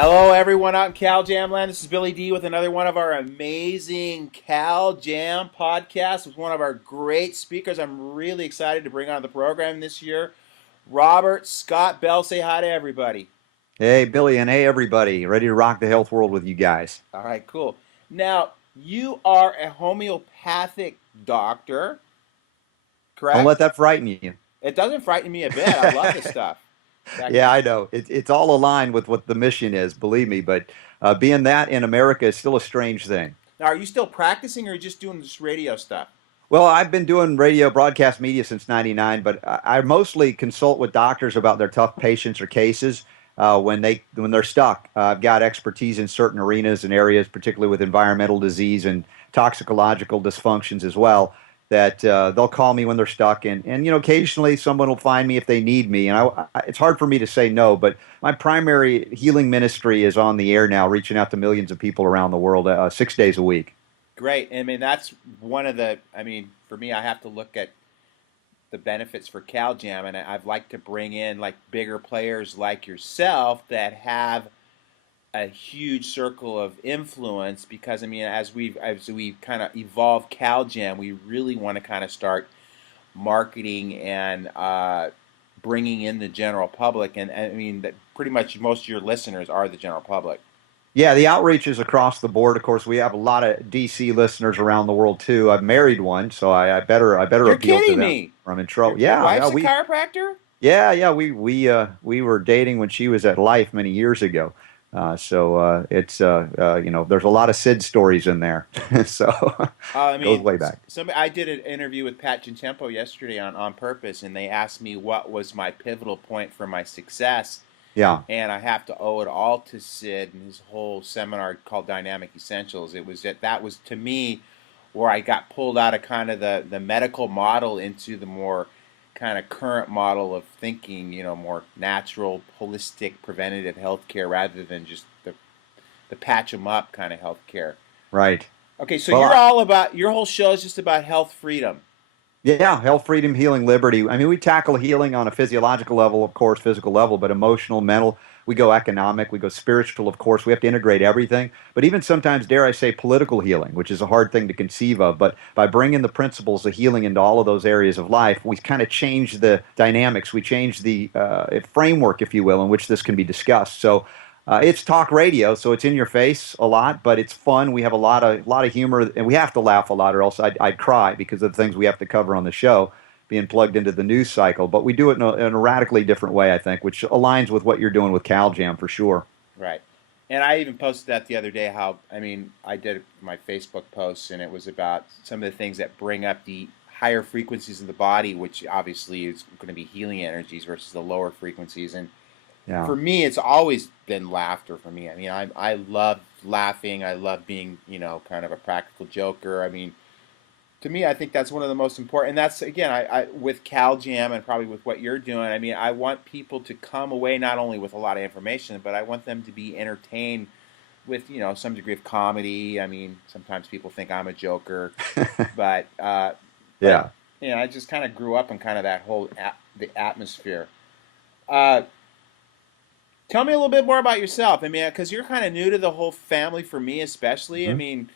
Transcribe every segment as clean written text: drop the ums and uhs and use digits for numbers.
Hello, everyone out in Cal Jam Land. This is Billy D with another one of our amazing Cal Jam podcasts with one of our great speakers. I'm really excited to bring on the program this year, Robert Scott Bell. Say hi to everybody. Hey, Billy, and hey, everybody. Ready to rock the health world with you guys. All right, cool. Now, you are a homeopathic doctor, Don't let correct? that frighten you. It doesn't frighten me a bit. I love this stuff. In fact, Yeah, I know. It's all aligned with what the mission is, believe me. But being that in America is still a strange thing. now, are you still practicing or are you just doing this radio stuff? Well, I've been doing radio broadcast media since '99, but I mostly consult with doctors about their tough patients or cases when they're stuck. I've got expertise in certain arenas and areas, particularly with environmental disease and toxicological dysfunctions as well. That they'll call me when they're stuck, and occasionally someone will find me if they need me. And it's hard for me to say no, but my primary healing ministry is on the air now, reaching out to millions of people around the world 6 days a week. Great. I mean, that's one of the, I mean, for me, I have to look at the benefits for CalJam, and I'd like to bring in like bigger players like yourself that have a huge circle of influence because I mean, as we kind of evolve CalJam, we really want to kind of start marketing and bringing in the general public, and I mean that pretty much most of your listeners are the general public. Yeah, the outreach is across the board. Of course, we have a lot of DC listeners around the world too. I've married one, so I better You're appeal to kidding them. me. I'm in Your trouble. your Yeah, yeah, wife's a chiropractor? we were dating when she was at Life many years ago. There's a lot of Sid stories in there, so I goes mean, way back. I did an interview with Pat Gentempo yesterday on Purpose, and they asked me what was my pivotal point for my success, Yeah, and I have to owe it all to Sid and his whole seminar called Dynamic Essentials. It was that was to me where I got pulled out of kind of the medical model into the more kind of current model of thinking, more natural, holistic, preventative healthcare rather than just the patch 'em up kind of healthcare. right. Okay, so Well, you're all about your whole show is just about health freedom. yeah, health, freedom, healing, liberty. I mean, we tackle healing on a physiological level, of course, physical level, but emotional, mental. We go economic, we go spiritual, of course. We have to integrate everything. But even sometimes, dare I say, political healing, which is a hard thing to conceive of. But by bringing the principles of healing into all of those areas of life, we kind of change the dynamics. We change the framework, if you will, in which this can be discussed. So it's talk radio, so it's in your face a lot, but it's fun. We have a lot of humor, and we have to laugh a lot, or else I'd cry because of the things we have to cover on the show, being plugged into the news cycle. But we do it in a radically different way, I think, which aligns with what you're doing with CalJam for sure. Right. And I even posted that the other day how I mean, I did my Facebook post and it was about some of the things that bring up the higher frequencies of the body, which obviously is going to be healing energies versus the lower frequencies. And Yeah. for me, it's always been laughter for me. I mean, I love laughing. I love being, kind of a practical joker. I mean, to me, I think that's one of the most important. And that's again, I with CalJam and probably with what you're doing. I mean, I want people to come away not only with a lot of information, but I want them to be entertained with some degree of comedy. I mean, sometimes people think I'm a joker, but but Yeah. I just kind of grew up in kind of that whole the atmosphere. Uh, Tell me a little bit more about yourself. I mean, because you're kind of new to the whole family for me, especially. I Mhm. mean,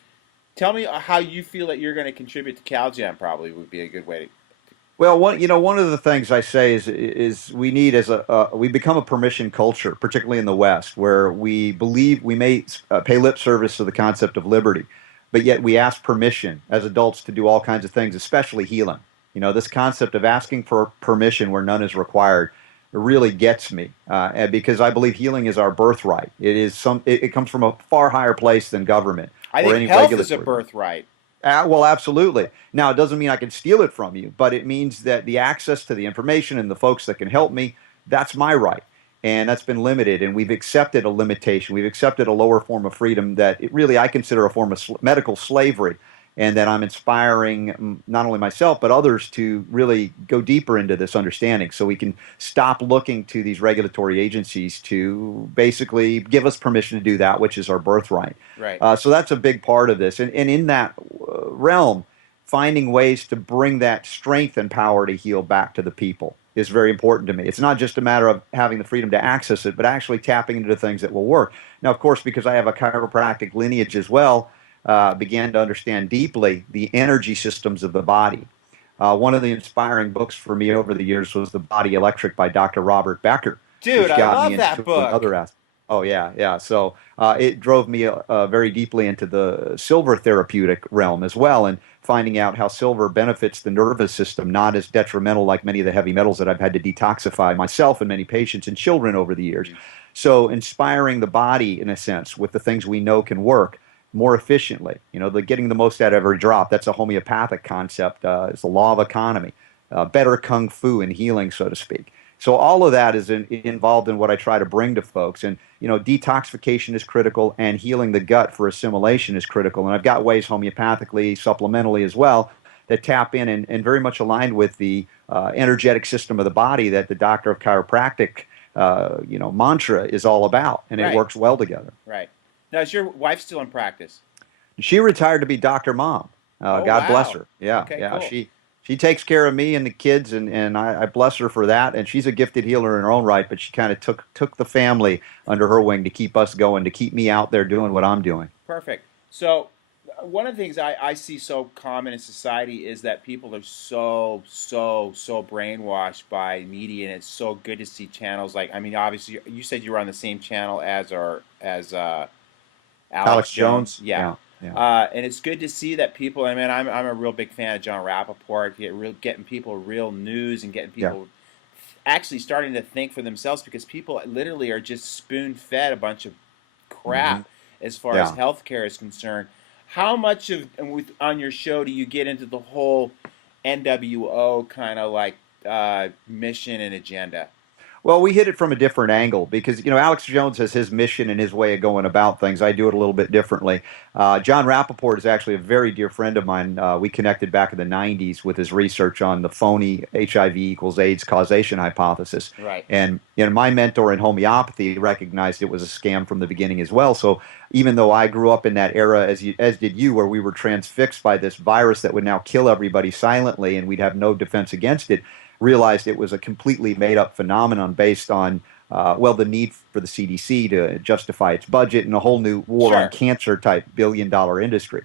tell me how you feel that you're going to contribute to CalJam. Probably would be a good way to. Well, one of the things I say is we need as we become a permission culture, particularly in the West, where we believe we may pay lip service to the concept of liberty, but yet we ask permission as adults to do all kinds of things, especially healing. This concept of asking for permission where none is required really gets me, and because I believe healing is our birthright. It comes from a far higher place than government I or think any health is a regulatory. birthright. Well, absolutely. Now, it doesn't mean I can steal it from you, but it means that the access to the information and the folks that can help me, that's my right. And that's been limited, and we've accepted a limitation. We've accepted a lower form of freedom that it really I consider a form of medical slavery, and that I'm inspiring not only myself but others to really go deeper into this understanding, so we can stop looking to these regulatory agencies to basically give us permission to do that, which is our birthright. Right. So that's a big part of this. And in that realm, finding ways to bring that strength and power to heal back to the people. is very important to me. It's not just a matter of having the freedom to access it, but actually tapping into things that will work. Now, of course, because I have a chiropractic lineage as well, began to understand deeply the energy systems of the body. One of the inspiring books for me over the years was The Body Electric by Dr. Robert Becker, Dude, which I got me love that into book. another aspect. Oh yeah, yeah. So it drove me very deeply into the silver therapeutic realm as well, and finding out how silver benefits the nervous system, not as detrimental like many of the heavy metals that I've had to detoxify myself and many patients and children over the years. So inspiring the body in a sense with the things we know can work more efficiently. You know, the getting the most out of every drop. That's a homeopathic concept. It's the law of economy. Better kung fu and healing, so to speak. So all of that is involved in what I try to bring to folks. And you know, detoxification is critical, and healing the gut for assimilation is critical. And I've got ways homeopathically, supplementally as well, that tap in and very much aligned with the energetic system of the body that the doctor of chiropractic, mantra is all about, and it Right, works well together. right. Now, is your wife still in practice? She retired to be Dr. Mom. Oh, God bless wow. her. Yeah, Okay, yeah. cool. She takes care of me and the kids, and I bless her for that. And she's a gifted healer in her own right, but she kind of took the family under her wing to keep us going, to keep me out there doing what I'm doing. Perfect. So, one of the things I see so common in society is that people are so brainwashed by media, and it's so good to see channels like, I mean, obviously, you said you were on the same channel as Alex Alex Jones. Jones. Yeah. Yeah, yeah, And it's good to see that people, I mean, I'm a real big fan of John Rappaport, getting people real news and getting yeah. people actually starting to think for themselves because people literally are just spoon fed a bunch of Hmm. crap as far as Yeah. healthcare is concerned. How much of and with on your show do you get into the whole NWO kind of like mission and agenda? Well, we hit it from a different angle because, Alex Jones has his mission and his way of going about things. I do it a little bit differently. John Rappaport is actually a very dear friend of mine. We connected back in the 90s with his research on the phony HIV equals AIDS causation hypothesis. Right. And, my mentor in homeopathy recognized it was a scam from the beginning as well. So even though I grew up in that era, as did you, where we were transfixed by this virus that would now kill everybody silently and we'd have no defense against it, realized it was a completely made up phenomenon based on, the need for the CDC to justify its budget and a whole new war on Sure. cancer type billion-dollar industry.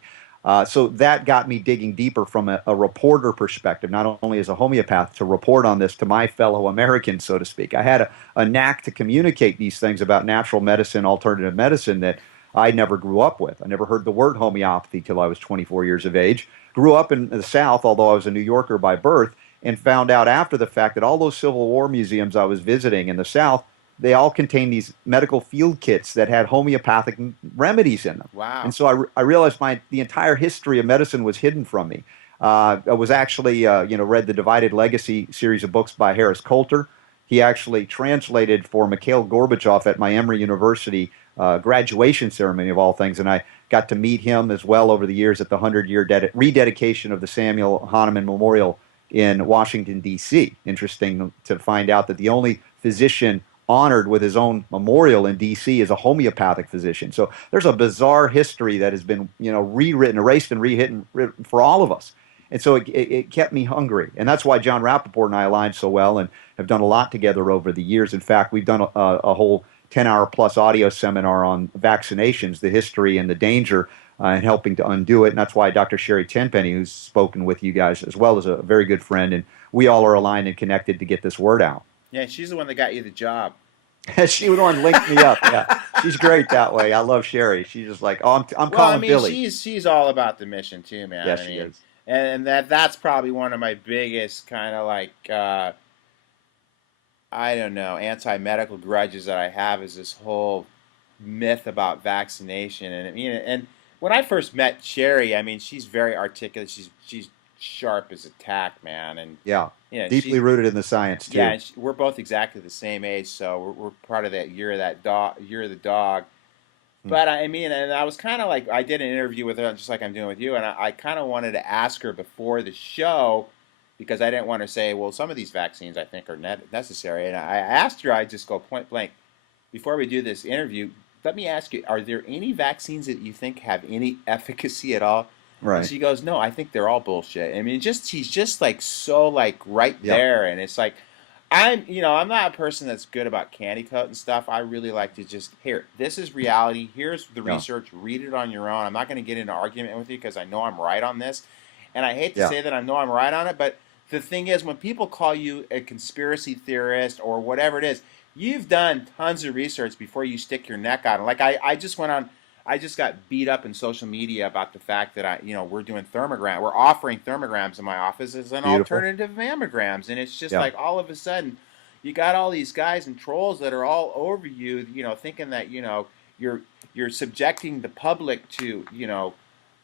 So that got me digging deeper from a reporter perspective, not only as a homeopath, to report on this to my fellow Americans, so to speak. I had a knack to communicate these things about natural medicine, alternative medicine that I never grew up with. I never heard the word homeopathy till I was 24 years of age. Grew up in the South, although I was a New Yorker by birth, and found out after the fact that all those Civil War museums I was visiting in the South, they all contained these medical field kits that had homeopathic remedies in them. And Wow. so I realized the entire history of medicine was hidden from me. I was actually, read the Divided Legacy series of books by Harris Coulter. He actually translated for Mikhail Gorbachev at my Emory University graduation ceremony of all things, and I got to meet him as well over the years at the 100-year rededication of the Samuel Hahnemann Memorial in Washington, D.C. Interesting to find out that the only physician honored with his own memorial in D.C. is a homeopathic physician. So there's a bizarre history that has been, rewritten, erased, and rewritten for all of us. And so it kept me hungry. And that's why John Rappaport and I aligned so well and have done a lot together over the years. In fact, we've done a whole 10-hour plus audio seminar on vaccinations, the history and the danger, and helping to undo it. And that's why Dr. Sherry Tenpenny, who's spoken with you guys as well, is a very good friend. And we all are aligned and connected to get this word out. Yeah, she's the one that got you the job. She would want to link me up. Yeah, she's great that way. I love Sherry. She's just like, oh, I'm Well, I calling mean, Billy. she's all about the mission too, man. Yes, I she mean, is. and that's probably one of my biggest kind of like I don't know, anti-medical grudges that I have is this whole myth about vaccination. And I mean, and when I first met Sherry, I mean, she's very articulate. She's sharp as a tack, man. And Yeah, she's deeply rooted in the science yeah, too. and we're both exactly the same age, so we're part of that dog, year of the dog. Hmm. But I mean, and I was kind of like, I did an interview with her, just like I'm doing with you, and I kind of wanted to ask her before the show because I didn't want to say, well, some of these vaccines I think are necessary. And I asked her, I just go point blank, before we do this interview, let me ask you, are there any vaccines that you think have any efficacy at all? And Right. she goes, no, I think they're all bullshit. I mean, just she's just like so like right Yeah. there, and it's like, I'm not a person that's good about candy coat and stuff. I really like to just, here, this is reality. Here's the Yeah, research. Read it on your own. I'm not going to get into argument with you because I know I'm right on this. And I hate to yeah, say that I know I'm right on it, but the thing is, when people call you a conspiracy theorist or whatever it is, you've done tons of research before you stick your neck out. Like I just went on, I just got beat up in social media about the fact that we're doing thermogram, we're offering thermograms in my office as an beautiful. alternative mammograms, and it's just Yeah, like all of a sudden, you got all these guys and trolls that are all over you, thinking that you're you're subjecting the public to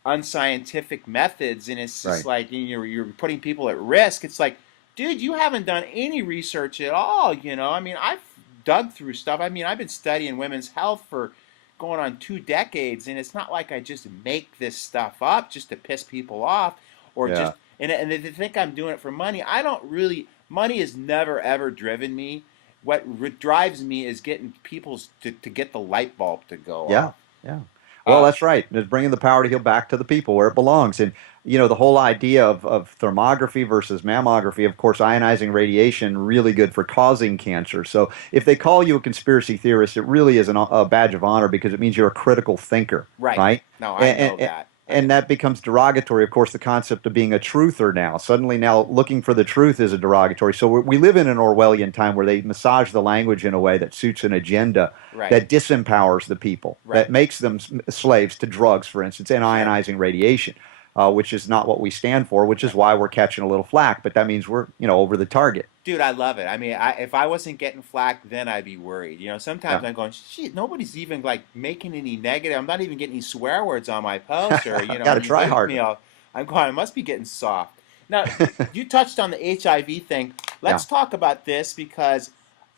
unscientific methods, and it's just right. like you're putting people at risk. It's like, dude, you haven't done any research at all. I mean, I've dug through stuff. I mean, I've been studying women's health for going on 2 decades, and it's not like I just make this stuff up just to piss people off or Yeah. just and they think I'm doing it for money. I don't really. Money has never ever driven me. What drives me is getting people to get the light bulb to go Yeah, off. yeah. Well, Uh, that's right. It's bringing the power to heal back to the people where it belongs. And, the whole idea of thermography versus mammography, of course, ionizing radiation, really good for causing cancer. So if they call you a conspiracy theorist, it really is a badge of honor because it means you're a critical thinker, right. right? No, I And, know and, that. and that becomes derogatory, of course, the concept of being a truther now. Suddenly now looking for the truth is a derogatory. So we live in an Orwellian time where they massage the language in a way that suits an agenda Right. that disempowers the people, Right. that makes them slaves to drugs, for instance, and Sure. ionizing radiation, which is not what we stand for, which is Right. why we're catching a little flack. But that means we're, over the target. Dude, I love it. I mean, if I wasn't getting flack, then I'd be worried. Sometimes Yeah, I'm going, shit, nobody's even like making any negative. I'm not even getting any swear words on my post, or got to when you try mute me, harder. I'm going, I must be getting soft. Now, you touched on the HIV thing. Yeah, Let's talk about this because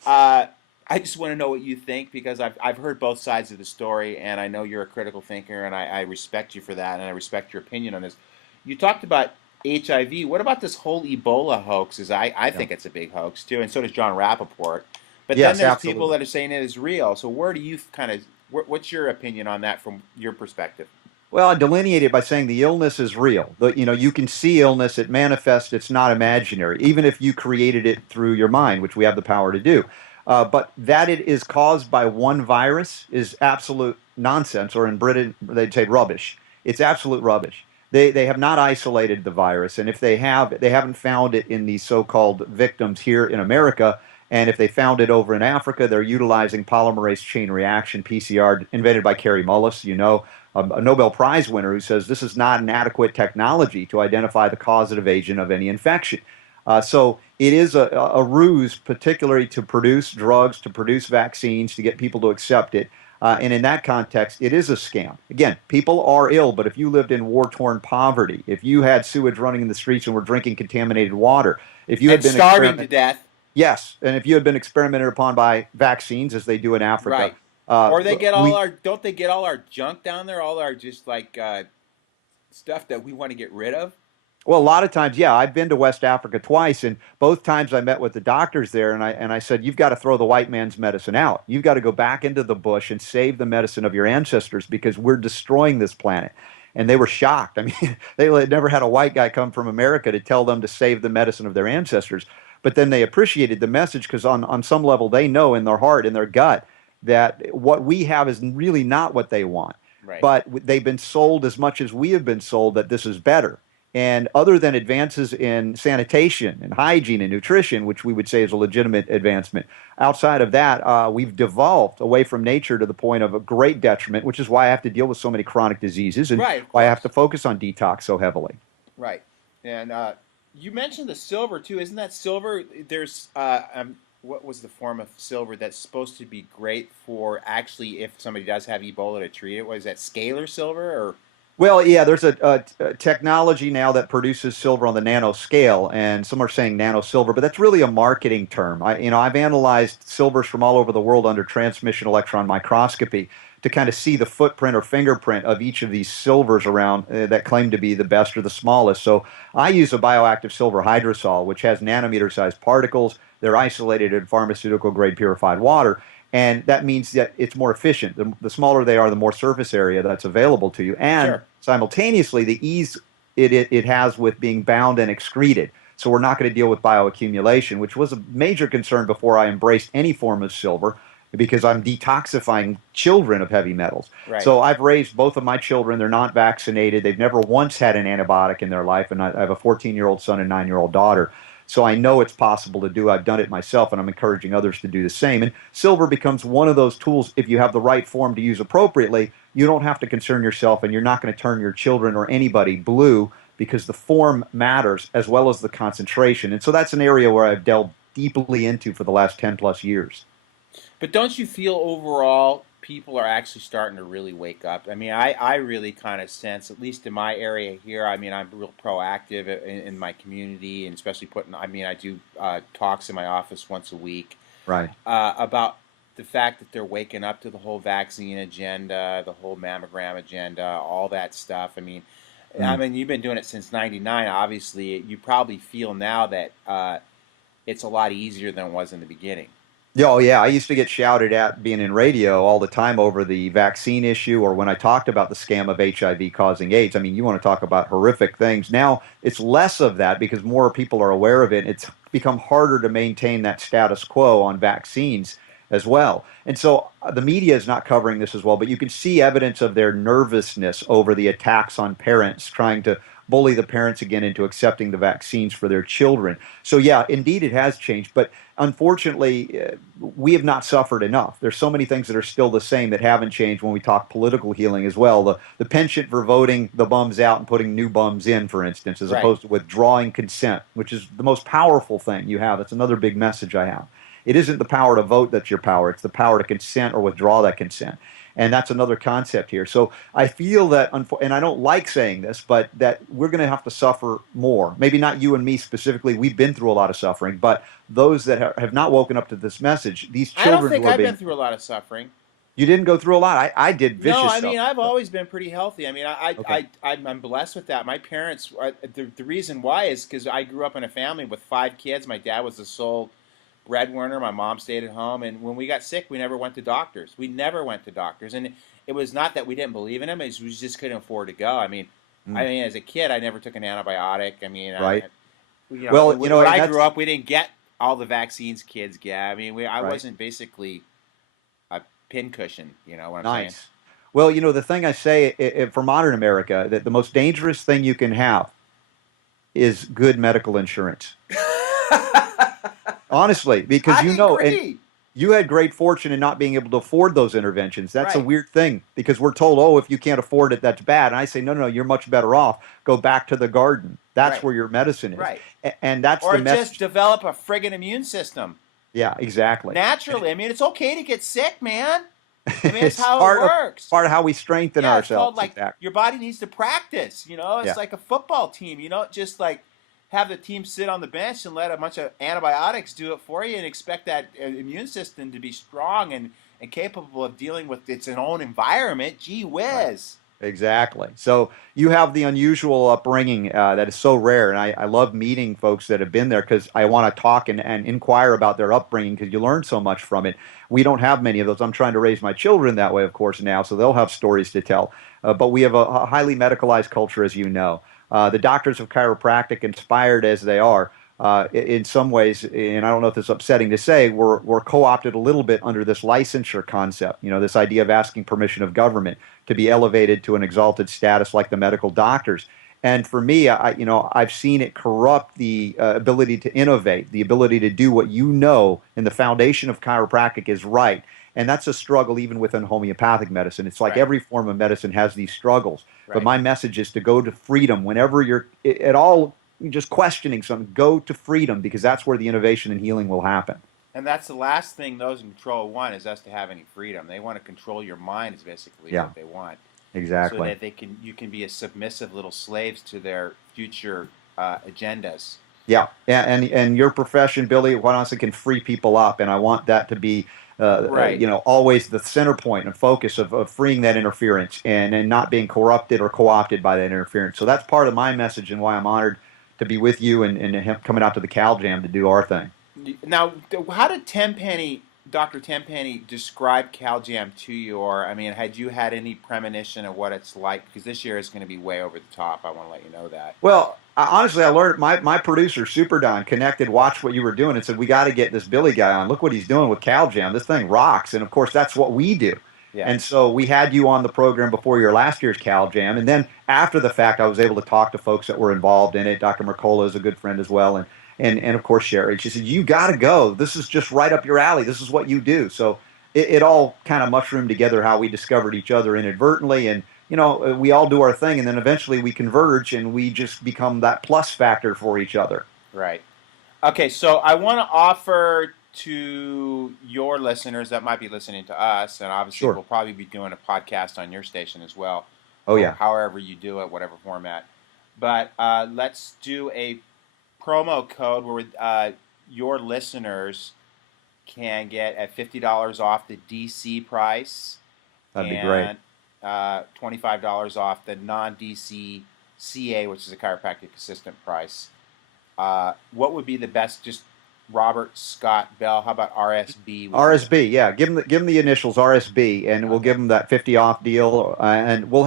uh, I just want to know what you think because I've heard both sides of the story, and I know you're a critical thinker, and I respect you for that, and I respect your opinion on this. You talked about HIV. What about this whole Ebola hoax? I yeah. think it's a big hoax too, and so does John Rappaport. But then Yes, there's people absolutely. that are saying it is real. So where do you what's your opinion on that from your perspective? Well, I delineate it by saying the illness is real. You can see illness, it manifests, it's not imaginary, even if you created it through your mind, which we have the power to do. But that it is caused by one virus is absolute nonsense, or in Britain, they'd say rubbish. It's absolute rubbish. They have not isolated the virus, and if they have, they haven't found it in these so-called victims here in America. And if they found it over in Africa, they're utilizing polymerase chain reaction, PCR, invented by Kary Mullis, a Nobel Prize winner who says this is not an adequate technology to identify the causative agent of any infection. So it is a ruse, particularly to produce drugs, to produce vaccines, to get people to accept it. And in that context, it is a scam. Again, people are ill, but if you lived in war torn poverty, if you had sewage running in the streets and were drinking contaminated water, if you had And been starving to experimented, death, yes, and if you had been experimented upon by vaccines, as they do in Africa, right? uh, Or they get all we our don't they get all our junk down there, all our just like stuff that we want to get rid of? Well, a lot of times, yeah, I've been to West Africa twice, and both times I met with the doctors there, and I said, you've got to throw the white man's medicine out. You've got to go back into the bush and save the medicine of your ancestors because we're destroying this planet. And they were shocked. I mean, they had never had a white guy come from America to tell them to save the medicine of their ancestors. But then they appreciated the message because on some level they know in their heart, in their gut, that what we have is really not what they want. Right. But they've been sold as much as we have been sold that this is better. And other than advances in sanitation and hygiene and nutrition, which we would say is a legitimate advancement, outside of that, we've devolved away from nature to the point of a great detriment, which is why I have to deal with so many chronic diseases and Right, of why I have to course. focus on detox so heavily. Right. And you mentioned the silver too. Isn't that silver? There's what was the form of silver that's supposed to be great for actually if somebody does have Ebola to treat it? Was that scalar silver or Well, yeah, there's a technology now that produces silver on the nano scale, and some are saying nano silver, but that's really a marketing term. I've analyzed silvers from all over the world under transmission electron microscopy to kind of see the footprint or fingerprint of each of these silvers around that claim to be the best or the smallest. So I use a bioactive silver hydrosol, which has nanometer-sized particles. They're isolated in pharmaceutical grade purified water. And that means that it's more efficient. The smaller they are, the more surface area that's available to you. And sure? simultaneously, the ease it has with being bound and excreted. So we're not going to deal with bioaccumulation, which was a major concern before I embraced any form of silver because I'm detoxifying children of heavy metals. Right. So I've raised both of my children. They're not vaccinated. They've never once had an antibiotic in their life. And I have a 14-year-old son and 9-year-old daughter. So I know it's possible to do. I've done it myself, and I'm encouraging others to do the same. And silver becomes one of those tools. If you have the right form to use appropriately, you don't have to concern yourself, and you're not going to turn your children or anybody blue because the form matters as well as the concentration. And so that's an area where I've delved deeply into for the last 10 plus years. But don't you feel overall people are actually starting to really wake up? I mean, I really kind of sense, at least in my area here, I mean, I'm real proactive in my community, and especially I mean, I do talks in my office once a week Right. about the fact that they're waking up to the whole vaccine agenda, the whole mammogram agenda, all that stuff. I Mm. mean, you've been doing it since '99. Obviously, you probably feel now that it's a lot easier than it was in the beginning. Yeah, oh yeah, I used to get shouted at being in radio all the time over the vaccine issue or when I talked about the scam of HIV causing AIDS. I mean, you want to talk about horrific things. Now it's less of that because more people are aware of it. It's become harder to maintain that status quo on vaccines as well. And so the media is not covering this as well, but you can see evidence of their nervousness over the attacks on parents trying to bully the parents again into accepting the vaccines for their children. So yeah, indeed it has changed, but unfortunately, we have not suffered enough. There's so many things that are still the same that haven't changed when we talk political healing as well. The penchant for voting the bums out and putting new bums in, for instance, as Right. opposed to withdrawing consent, which is the most powerful thing you have. That's another big message I have. It isn't the power to vote that's your power, it's the power to consent or withdraw that consent. And that's another concept here. So I feel that, and I don't like saying this, but that we're going to have to suffer more. Maybe not you and me specifically. We've been through a lot of suffering, but those that have not woken up to this message, these I don't children think who are I've been being, through a lot of suffering. you didn't go through a lot. I did No, vicious I mean, suffering. I've So, always been pretty healthy. I mean, okay. I'm blessed with that. My parents, the reason why is because I grew up in a family with 5 kids. My dad was the sole breadwinner. My mom stayed at home, and when we got sick, we never went to doctors. We never went to doctors, and it was not that we didn't believe in them; it's we just couldn't afford to go. Mm, As a kid, I never took an antibiotic. right. Well, you know, When and I grew that's up, we didn't get all the vaccines kids get. I right. wasn't basically a pincushion. You know what I'm saying? Nice. Well, you know, the thing I say for modern America, that the most dangerous thing you can have is good medical insurance. Honestly, because I you know, and agree. you had great fortune in not being able to afford those interventions. That's a Right, weird thing because we're told, oh, if you can't afford it, that's bad. And I say, no, no, no, you're much better off. Go back to the garden. That's right, where your medicine is. right. And that's the Or just message. develop a friggin' immune system Yeah, exactly. And naturally. It's okay to get sick, man. It's it's how it works. part of how we strengthen Yeah, it's called ourselves. like Exactly. your body needs to practice. It's Yeah, like a football team. You don't just like have the team sit on the bench and let a bunch of antibiotics do it for you and expect that immune system to be strong and capable of dealing with its own environment. Gee right. whiz. Exactly. So you have the unusual upbringing that is so rare. And I love meeting folks that have been there because I want to talk and inquire about their upbringing because you learn so much from it. We don't have many of those. I'm trying to raise my children that way, of course, now, so they'll have stories to tell. But we have a highly medicalized culture, as you know. The doctors of chiropractic, inspired as they are, in some ways, and I don't know if it's upsetting to say, we're co-opted a little bit under this licensure concept. You know, this idea of asking permission of government to be elevated to an exalted status like the medical doctors. And for me, I've seen it corrupt the ability to innovate, the ability to do what you know in the foundation of chiropractic is right. And that's a struggle even within homeopathic medicine. It's like Right, every form of medicine has these struggles. But right. my message is to go to freedom whenever you're at all just questioning something. Go to freedom because that's where the innovation and healing will happen. And that's the last thing those in control want is us to have any freedom. They want to control your mind is basically Yeah, what they want. So exactly. that you can be a submissive little slaves to their future agendas. Yeah, and your profession, Billy, quite honestly, can free people up, and I want that to be, Right. always the center point and focus of freeing that interference and not being corrupted or co-opted by that interference. So that's part of my message and why I'm honored to be with you and him coming out to the Cal Jam to do our thing. Now, how did Dr. Tenpenny, describe CalJam to you? Or, had you had any premonition of what it's like? Because this year is going to be way over the top. I want to let you know that. Well, honestly, I learned my producer Super Don connected, watched what you were doing, and said we got to get this Billy guy on. Look what he's doing with CalJam. This thing rocks, and of course that's what we do. Yeah. And so we had you on the program before your last year's CalJam, and then after the fact, I was able to talk to folks that were involved in it. Dr. Mercola is a good friend as well, and of course Sherry. She said you got to go. This is just right up your alley. This is what you do. So it all kind of mushroomed together how we discovered each other inadvertently, and we all do our thing, and then eventually we converge and we just become that plus factor for each other. Right. Okay, so I want to offer to your listeners that might be listening to us, and obviously Sure. we'll probably be doing a podcast on your station as well. Oh, yeah. However you do it, whatever format. But let's do a promo code where your listeners can get at $50 off the DC price. That'd be great. $25 off the non-DC CA, which is a chiropractic assistant price. What would be the best? Just Robert Scott Bell. How about RSB? RSB, yeah. Give them the initials RSB, and we'll give them that 50 off deal. And we'll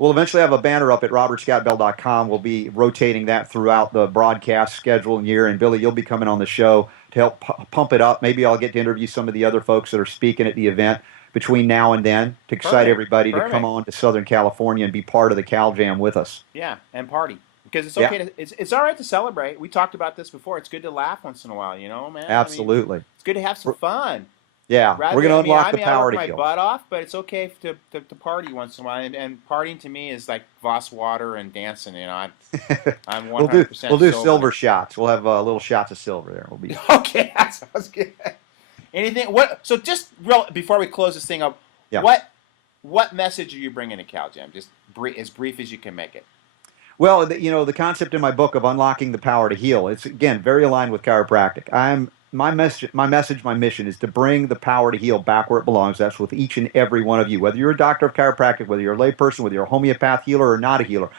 eventually have a banner up at robertscottbell.com. We'll be rotating that throughout the broadcast schedule and year. And Billy, you'll be coming on the show to help pump it up. Maybe I'll get to interview some of the other folks that are speaking at the event between now and then to excite everybody to come on to Southern California and be part of the CalJam with us. Yeah, and party. Because it's okay it's all right to celebrate. We talked about this before. It's good to laugh once in a while, man. Absolutely. It's good to have some fun. Yeah, we're going to unlock the power to heal. I heal. My butt off, but it's okay to party once in a while. And partying to me is like Voss water and dancing. I'm 100% We'll do sober. silver shots. We'll have little shots of silver there. We'll be okay. That sounds good. Anything? So just before we close this thing up, what message are you bringing to CalJam? Just as brief as you can make it. Well, the concept in my book of unlocking the power to heal, it's again very aligned with chiropractic. My mission is to bring the power to heal back where it belongs. That's with each and every one of you, whether you're a doctor of chiropractic, whether you're a layperson, whether you're a homeopath healer or not a healer.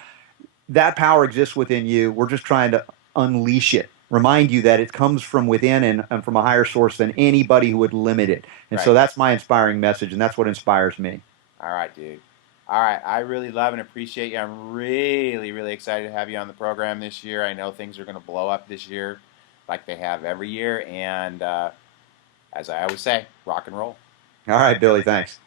That power exists within you. We're just trying to unleash it. Remind you that it comes from within and from a higher source than anybody who would limit it. And so that's my inspiring message, and that's what inspires me. All right, dude. All right, I really love and appreciate you. I'm really, really excited to have you on the program this year. I know things are going to blow up this year like they have every year. And as I always say, rock and roll. All right, Billy, thanks.